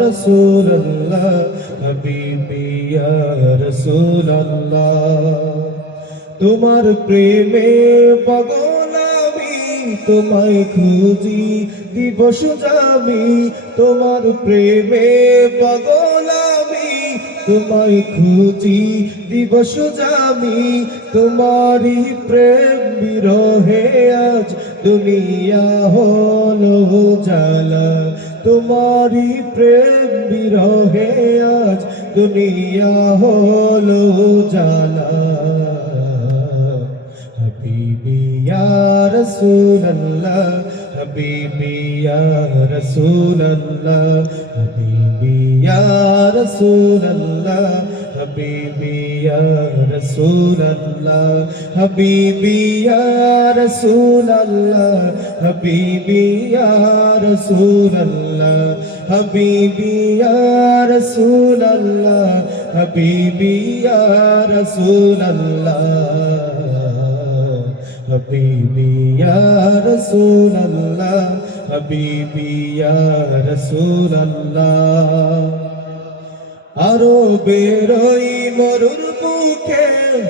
رسول الله حبيبي يا رسول الله তোমার প্রেমে পাগল আমি তোমায় খুঁজি দিবস যাবি তোমার প্রেমে পাগল আমি তোমায় খুঁজি দিবস যাবি তোমারই প্রেম বিরহে আজ দুনিয়া হলো জালা তোমারি প্রেম বিরহে আজ দুনিয়া হলো জালা হাবিবি ইয়া রাসূলুল্লাহ, হাবিবি ইয়া রাসূলুল্লাহ, হাবিবি ইয়া রাসূলুল্লাহ, হাবিবি ইয়া রাসূলুল্লাহ, হাবিবি ইয়া রাসূলুল্লাহ, হাবিবি ইয়া রাসূলুল্লাহ। আল্লাহ হাবিবি রসুল আল্লাহ হাবিবি রসুল আল্লাহ হাবিবি রসুল আল্লাহ হাবিবি রসুল আল্লাহ আরও বেরোই মরুর বুকে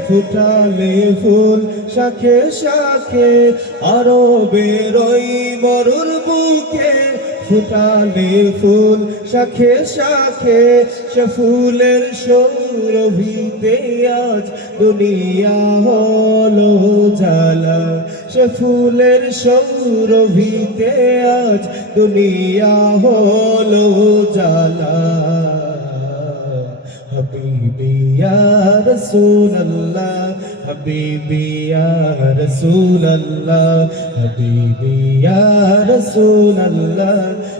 ফুটালে ফুল, শাখে শাখে। আরও বেরোই মরুর বুকে ফুটালে ফুল, শাখে শাখে সে ফুলের সৌরভিতে আজ দুনিয়া হলো জালা সে ফুলের সৌরভিতে আজ দুনিয়া হলো জালা হবিবিয়ার ইয়া হবিবিয়ার হাবিবি হবিবিয়ার রাসূলুল্লাহ।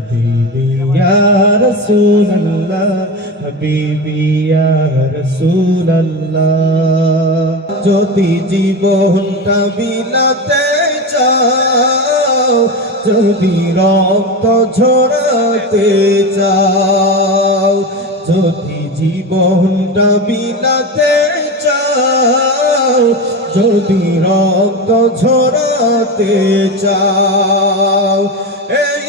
حبيبي يا رسول الله حبيبي يا رسول الله যদি জীবনটা বিলাতে চাও যদি রক্ত ঝরাতে চাও যদি জীবনটা বিলাতে চাও যদি রক্ত ঝরাতে চাও এই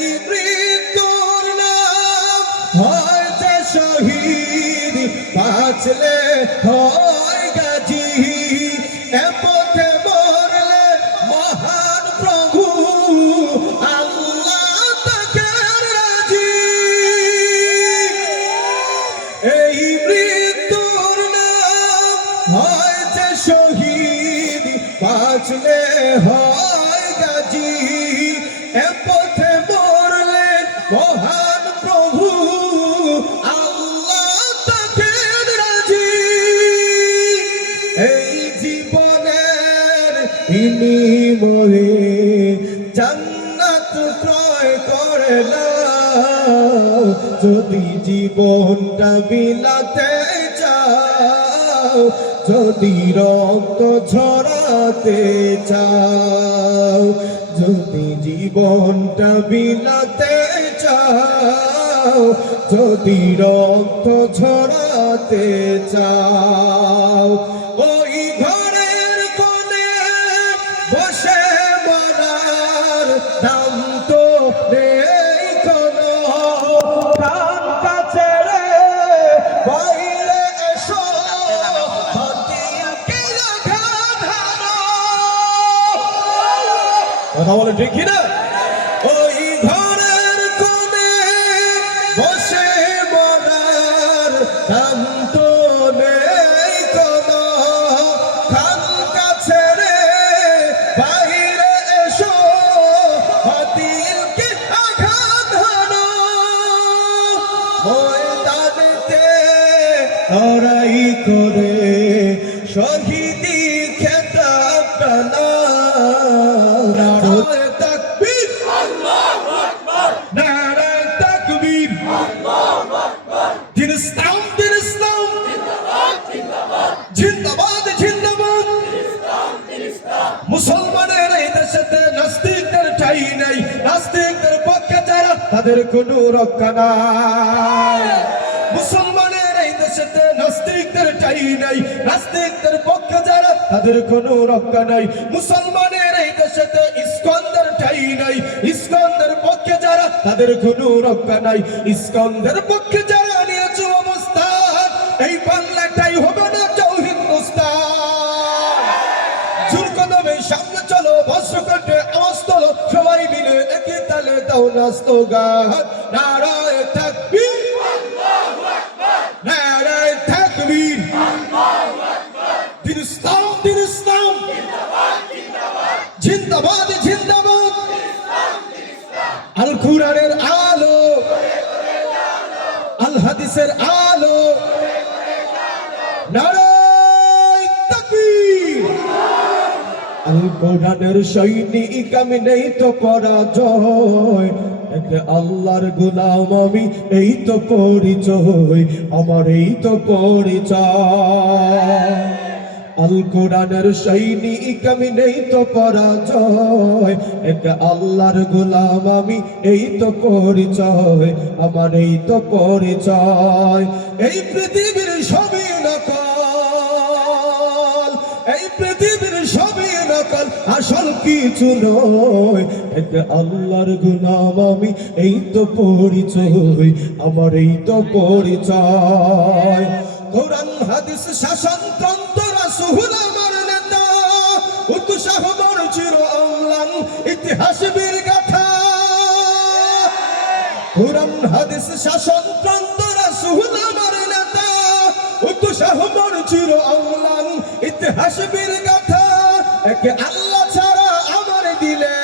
বাঁচলে হয় গাজী। এ পথে মরলে মহান প্রভু, আল্লাহ তাকে রাজি। এই মৃত্যুর নাম হয় যে শহীদ, বাঁচলে হয় গাজী। এ করে নাও। যদি জীবনটা বিলাতে চাও, যদি রক্ত ঝরাতে চাও, যদি জীবনটা বিলাতে চাও, যদি রক্ত ঝরাতে চাও, ওই ঘরের কোণে বসে মরার দাম কথা বলে ঠিক না ওই ঘরের কোণে বসে মরার দাম তাদের কোনো রক্ষা নাই। মুসলমানের এই দেশেতে নাস্তিকদের ঠাই নেই, নাস্তিকদের পক্ষে যারা, তাদের কোনো রক্ষা নাই। মুসলমানের এই দেশেতে ইস্কন্দের ঠাই নাই, ইস্কন্দের পক্ষে যারা, তাদের কোনো রক্ষা নাই। ইস্কন্দের পক্ষে যারা নিয়েছে অবস্থান, এই দাও গান নারায় কোরআনের সৈনিক আমি নেই তো পরাজয়। এক আল্লাহর গুলাম আমি, এই তো পরিচয়, আমার এই তো পরিচয়। আল কোরআনের সৈনিক আমি নেই তো পরাজয়, এক আল্লাহর গোলাম আমি, এই তো পরিচয়, আমার এই তো পরিচয়। এই পৃথিবীর সবই নকল, এই নকল আসল কিছু নয় এক আল্লাহর গুলাম আমি, এই তো পরিচয়, আমার এই তো পরিচয়। কোরআন, হাদিস, শাসন, তন্ত্র, রাসূল, আমার নেতা উৎসাহ বড় চির অম্লান ইতিহাস, বীর গাথা। কোরআন, হাদিস, শাসন, তন্ত্র, রাসূল, আমার নেতা উৎসাহ বড় চির অম্লান ইতিহাস, বীর গাথা। একে আল্লাহ ছাড়া আমার দিলে,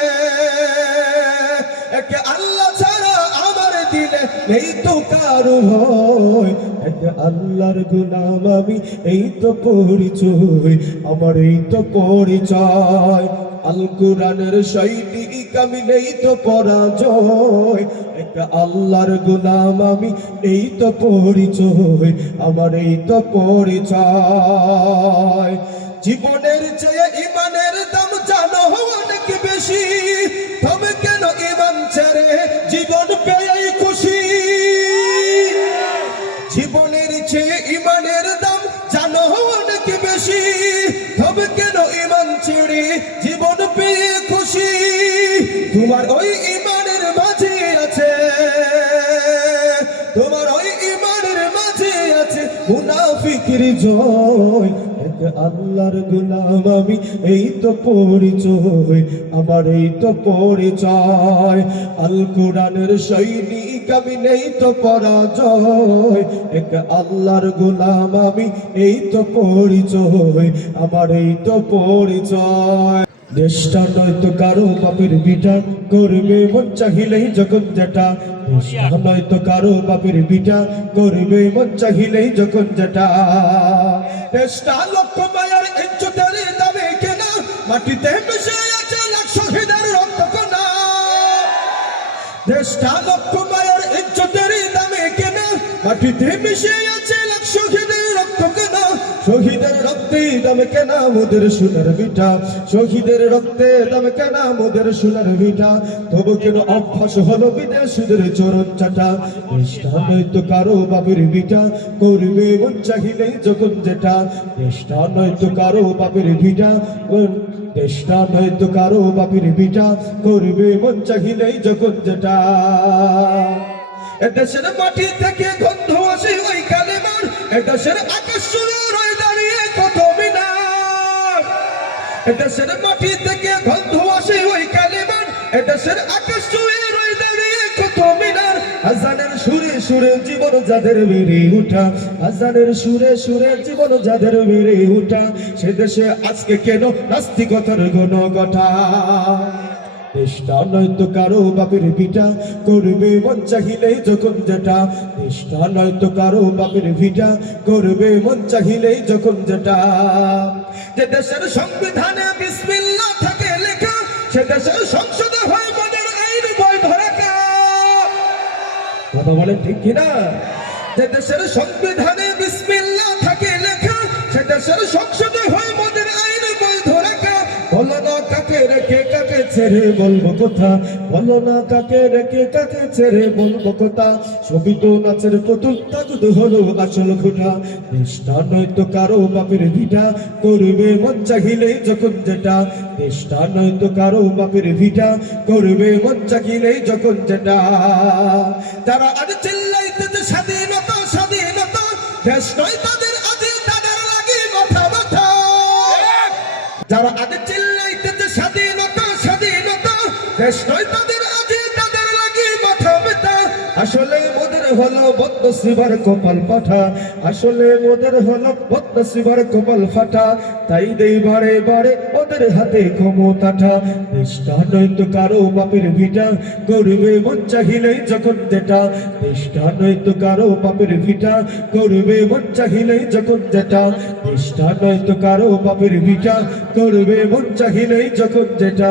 একে আল্লাহ ছাড়া আমার দিলে এই তো কারও ভয়। একে আল্লাহর গুলাম আমি, এই তো পরিচয়, আমার এই তো পরিচয়। আল কোরআনের আমি নেই তো পরাজয়। এক আল্লাহর গোলাম আমি, এই তো পরিচয়, আমার এই তো পরিচয়। জীবনের চেয়ে ইমানের দাম জানো অনেক বেশি। তবে কেন ইমান ছেড়ে জীবন পেয়ে খুশি? জীবনের চেয়ে ইমানের দাম জানো অনেক বেশি। তবে কেন ইমান ছেড়ে জীবন পেয়ে খুশি? তোমার ওই ইমানের মাঝে আছে। তোমার ওই ইমানের মাঝে আছে মুনাফিকের জয়। আল্লাহর গোলাম আমি, এই তো পরিচয়, আমার এই তো পরিচয়। আল কোরআনের সৈনিক আমি নেই তো পরাজয়। এক আল্লাহর গুলাম আমি, এই তো পরিচয়, আমার এই তো পরিচয়। দেশটা নয়তো কারও বাপের বিটা করবে মন চাহিলেই যখন যেটা। নয়তো কারও বাপের বিটা করবে মন চাহিলেই যখন যেটা। দেশটা লক্ষ মায়ার ইজ্জতের দামে কেনা, মাটিতে মিশে আছে লাখ শহীদের রক্ত দেশটা লক্ষ মায়ার দামে কেনা, মাটিতে মিশে আছে লাখ শহীদের রক্তে দামে কেনা মোদের সোনার বিটা শহীদের রক্তে দামে কেনা মোদের সোনার বিটা তবু কেন অভ্যাস হলো বিদেশিদের চরণ চাটা? দেশটা নয়তো কারও বাপের বিটা করবে মন যখন যেটা। দেশটা নয়তো কারও বাপের বিটা দেশটা নয়তো কারও বাপের বিটা করবে মন চাহিলেই যখন যেটা। এদেশের মাটি থেকে গন্ধ আসে ওই কালেমার। এদেশের আকাশ এদেশের মাটি থেকে গন্ধ আসে ওই কালেমার। এদেশের আকাশ চুয়ে রয়ে দাঁড়িয়ে কত মিনার। আজানের সুরে সুরে জীবন যাদের বেড়ে উঠা। আজানের সুরে সুরে জীবন যাদের বেড়ে উঠা। সে দেশে আজকে কেন নাস্তিকতার গঠা দেশটা নয়তো কারও বাপের ভিটা, করবে মন চাহিলেই যখন যেটা। দেশটা নয়তো কারও বাপের ভিটা, করবে মন চাহিলেই যখন যেটা। যে দেশের সংবিধানে বিসমিল্লাহ থাকে লেখা, সে দেশের সংসদে হয় মনের আইন বই ধরে কথা বলে ঠিক কিনা? যে দেশের সংবিধানে বিসমিল্লাহ থাকে লেখা, সে দেশের সংসদে হয় মদের আইন বৈধ রাখা বলো না কাকে রেখে কাকে ছেড়ে বলব কথা? বলো না কাকে রেখে কাকে ছেড়ে বলব কথা? ছবি তো নাচের হলো আসল খোটা। দেশটা নয়তো কারও বাপের ভিটা, করবে মন চাহিলেই যখন যেটা। দেশটা নয়তো কারও বাপের ভিটা, করবে মন চাহিলেই যখন যেটা। তারা আজ চিল্লাইতেছে স্বাধীনতা স্বাধীনতা, দেশ নয় দেশ নয় তাদের আজ তাদের লাগে মাথা ব্যথা। আসলে হলো বদনসিবার কপাল পাঠা, আসলে মোদের হলো বদনসিবার কপাল ফাটা, তাই দেই বারে বারে ওদের হাতে ক্ষমতাটা দেশটা নয়তো কারও বাপের ভিটা করবে মন চাহিলেই যখন যেটা দেশটা নয়তো কারও বাপের ভিটা করবে মন চাহিলেই যখন যেটা দেশটা নয়তো কারও বাপের ভিটা করবে মন চাহিলেই যখন যেটা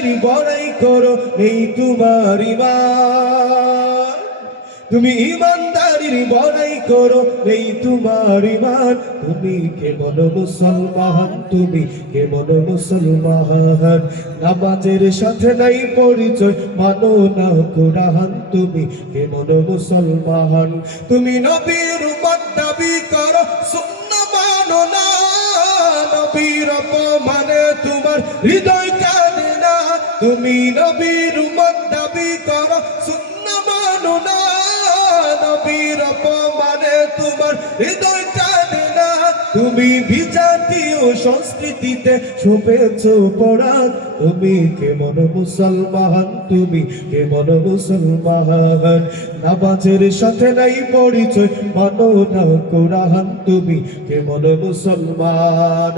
ইমানদারির বড়াই করো নেই তোমার ইমান তুমি ইমানদারির বড়াই করো, এই তোমার ইমান তুমি কেমন মুসলমান, তুমি কেমন মুসলমান। নামাজের সাথে নাই পরিচয়, মানো না কোরআন। তুমি কেমন মুসলমান। তুমি নবীর উম্মত দাবি করো, সুন্ন মানো না। নবীর অপমানে তোমার হৃদয় কাঁদে না তুমি নবীর দাবি করো সুন্ন মানো না। নবীর অপমানে তোমার হৃদয় কাঁদে না। তুমি বিজাতীয় সংস্কৃতিতে শুভেছ পড়ান তুমি কেমন মুসলমান, তুমি কেমন মুসলমান। নামাজের সাথে নাই পরিচয়, মানো না কোরআন। তুমি কেমন মুসলমান।